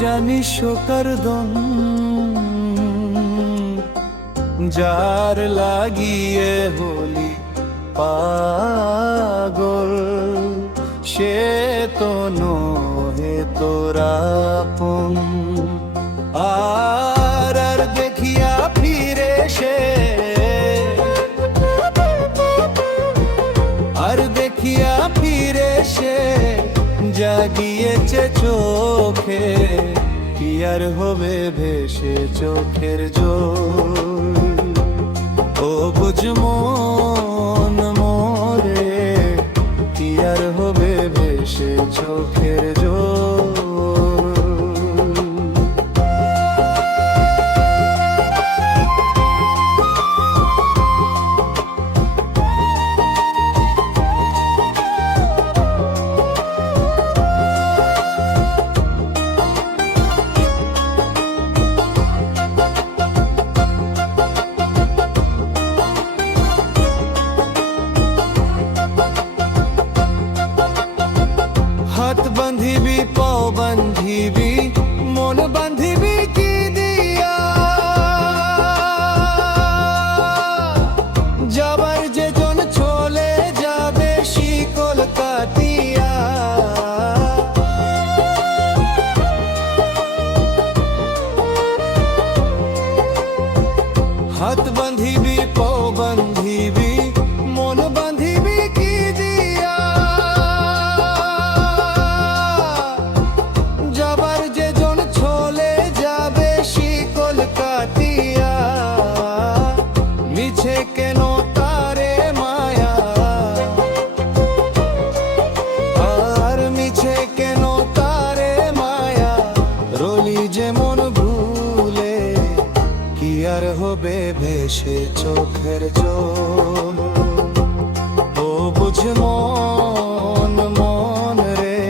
জানিস কারদন যার লাগিয়ে হলি পাগল, সে তো নহে তোরা আপন। আর দেখিয়া ফিরে সে, আর দেখিয়া ফিরে সে জাগিয়েছে চোখে, কি আর হবে ভেসে চোখের জল। ও বুঝ মন মোরে, কি আর হবে ভেসে চোখের জল। হাত বাঁধিবি পাও বাঁধিবি মন বাঁধিবি কি দিয়া, যাবার যে জন চলে যাবে শিকল কাটিয়া। হাত বাঁধিবি পাও বাঁধিবি মন বাঁধিবি কি দিয়া, মিছে কেন তারে মায়া, আর মিছে কেন তারে মায়া, রলি যেমন ভুলে, কি আর হবে ভেসে চোখের জল। ও বুঝ মন মন রে,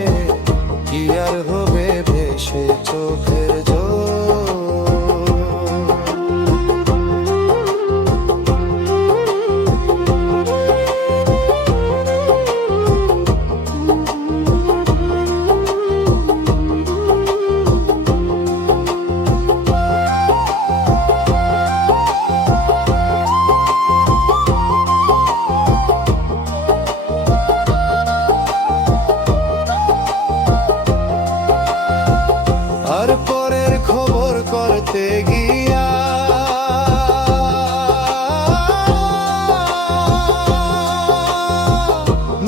কি আর হবে ভেসে চোখের জল। আর পরের খবর করতে গিয়া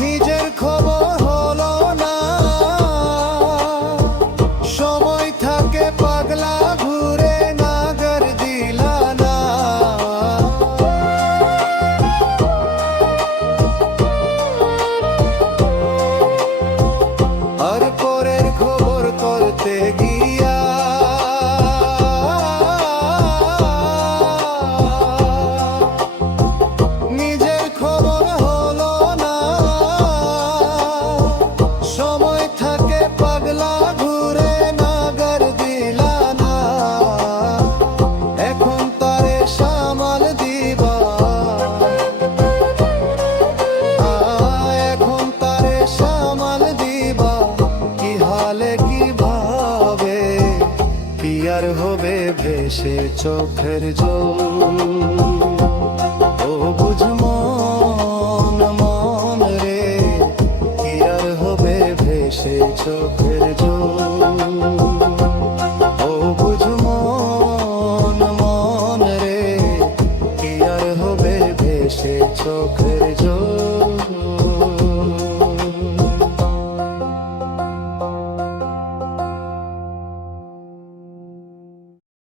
নিজের খবর হলো না, সময় থাকে পাগলা ঘুরে নাগার দিলা না। আর পরের খবর করতে গিয়া নিজের খবর হলো না, সময় থাকে পাগলা ঘুরে নাগার দিলা না। এখন তারে সামাল দিবা, এখন তারে সামাল দিবা, কি হালে কি ভাবে, কি আর হবে ভেসে চোখের জল। ও বুঝ মন মন রে, কি আর হবে ভেসে চোখের জল। ও বুঝ মন মন রে, কি আর হবে ভেসে চোখের জল।